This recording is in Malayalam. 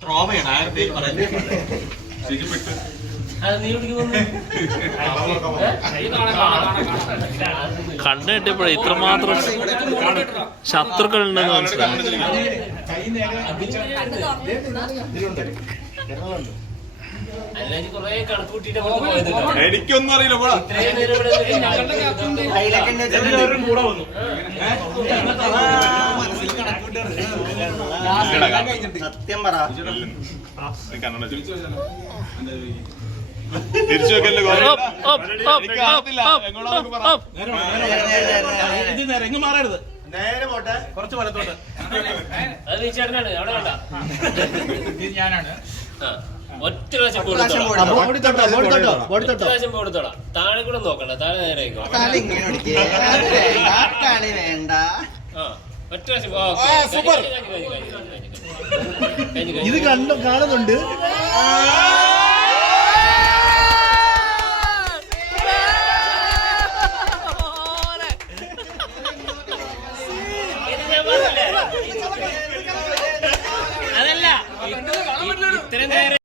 ട്രോമയാണ് ആ പേര് പറയുന്നത് ശരിപ്പെട്ട് അത് നീ പിടിക്കുന്നു കണ്ണു കിട്ടിയപ്പോഴേ ഇത്രമാത്രം ശത്രുക്കൾ ഉണ്ടെന്ന് മനസ്സിലായി. എനിക്കൊന്നും അറിയില്ല പോടാ. സത്യം പറ. തിരിച്ചു വെക്കല്ലേ. ഇത് നേരെ ഇങ്ങ് മാറരുത് നേരെ പോട്ടെ കുറച്ച് വലത്തോട്ട് അത് ചേട്ടനാണ് അവിടെ വേണ്ട ഇത് ഞാനാണ് ഒറ്റ പ്രാവശ്യം പ്രാവശ്യം കൊടുത്തോളാം താഴെ കൂടെ നോക്കണ്ട താഴെ നേരെ വേണ്ട കഴിഞ്ഞു. ഇത് കണ്ടു കാണുന്നുണ്ട്? അതല്ല ഇത്രയും നേരം